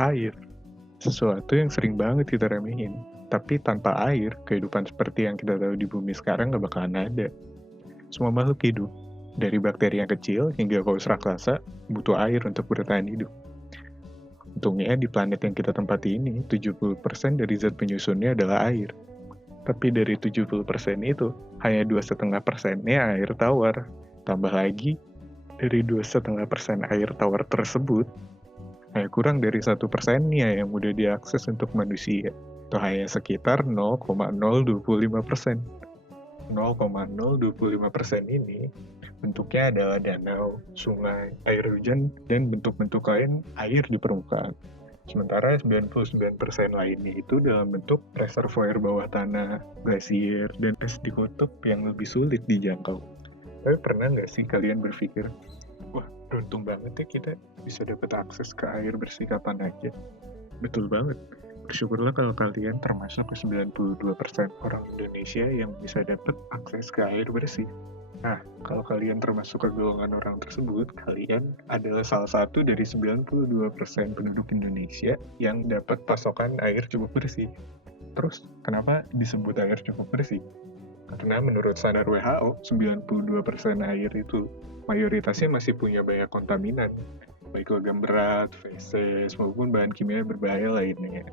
Air, sesuatu yang sering banget kita remehin. Tapi tanpa air, kehidupan seperti yang kita tahu di bumi sekarang nggak bakalan ada. Semua makhluk hidup, dari bakteri yang kecil hingga paus raksasa, butuh air untuk bertahan hidup. Untungnya di planet yang kita tempati ini, 70% dari zat penyusunnya adalah air. Tapi dari 70% itu, hanya 2,5%-nya air tawar. Tambah lagi, dari 2,5% air tawar tersebut, hanya kurang dari 1%-nya yang mudah diakses untuk manusia. Itu hanya sekitar 0,025%. 0,025% ini bentuknya adalah danau, sungai, air hujan, dan bentuk-bentuk lain air di permukaan. Sementara 99% lainnya itu dalam bentuk reservoir bawah tanah, glasier, dan es di kutub yang lebih sulit dijangkau. Tapi pernah nggak sih kalian berpikir, wah beruntung banget ya kita bisa dapat akses ke air bersih kapan aja? Betul banget. Bersyukurlah kalau kalian termasuk ke 92% orang Indonesia yang bisa dapat akses ke air bersih. Nah, kalau kalian termasuk ke golongan orang tersebut, kalian adalah salah satu dari 92% penduduk Indonesia yang dapat pasokan air cukup bersih. Terus, kenapa disebut air cukup bersih? Karena menurut standar WHO, 92% air itu mayoritasnya masih punya banyak kontaminan, baik logam berat, feses, maupun bahan kimia berbahaya lainnya.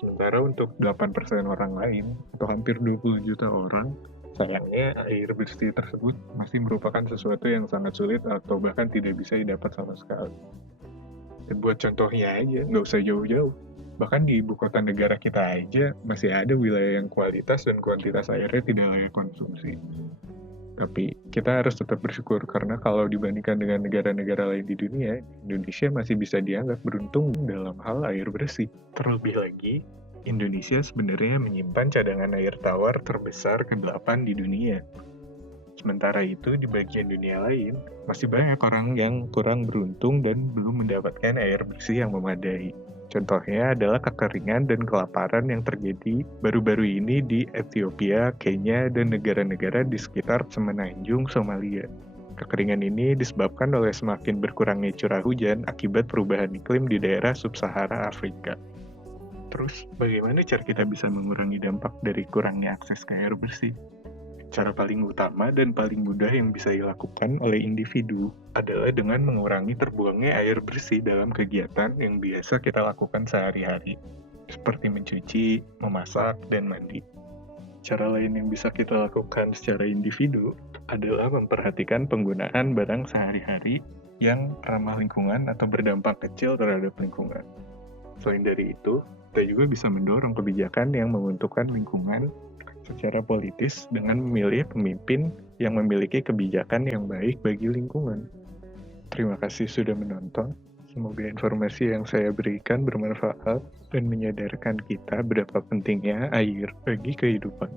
Sementara untuk 8% orang lain, atau hampir 20 juta orang, sayangnya air bersih tersebut masih merupakan sesuatu yang sangat sulit atau bahkan tidak bisa didapat sama sekali. Dan buat contohnya aja, nggak usah jauh-jauh. Bahkan di ibu kota negara kita aja masih ada wilayah yang kualitas dan kuantitas airnya tidak layak konsumsi. Tapi kita harus tetap bersyukur karena kalau dibandingkan dengan negara-negara lain di dunia, Indonesia masih bisa dianggap beruntung dalam hal air bersih. Terlebih lagi, Indonesia sebenarnya menyimpan cadangan air tawar terbesar ke-8 di dunia. Sementara itu, di bagian dunia lain, masih banyak orang yang kurang beruntung dan belum mendapatkan air bersih yang memadai. Contohnya adalah kekeringan dan kelaparan yang terjadi baru-baru ini di Ethiopia, Kenya, dan negara-negara di sekitar semenanjung Somalia. Kekeringan ini disebabkan oleh semakin berkurangnya curah hujan akibat perubahan iklim di daerah sub-Sahara Afrika. Terus, bagaimana cara kita bisa mengurangi dampak dari kurangnya akses ke air bersih? Cara paling utama dan paling mudah yang bisa dilakukan oleh individu adalah dengan mengurangi terbuangnya air bersih dalam kegiatan yang biasa kita lakukan sehari-hari, seperti mencuci, memasak, dan mandi. Cara lain yang bisa kita lakukan secara individu adalah memperhatikan penggunaan barang sehari-hari yang ramah lingkungan atau berdampak kecil terhadap lingkungan. Selain dari itu, kita juga bisa mendorong kebijakan yang menguntungkan lingkungan secara politis dengan memilih pemimpin yang memiliki kebijakan yang baik bagi lingkungan. Terima kasih sudah menonton. Semoga informasi yang saya berikan bermanfaat dan menyadarkan kita betapa pentingnya air bagi kehidupan.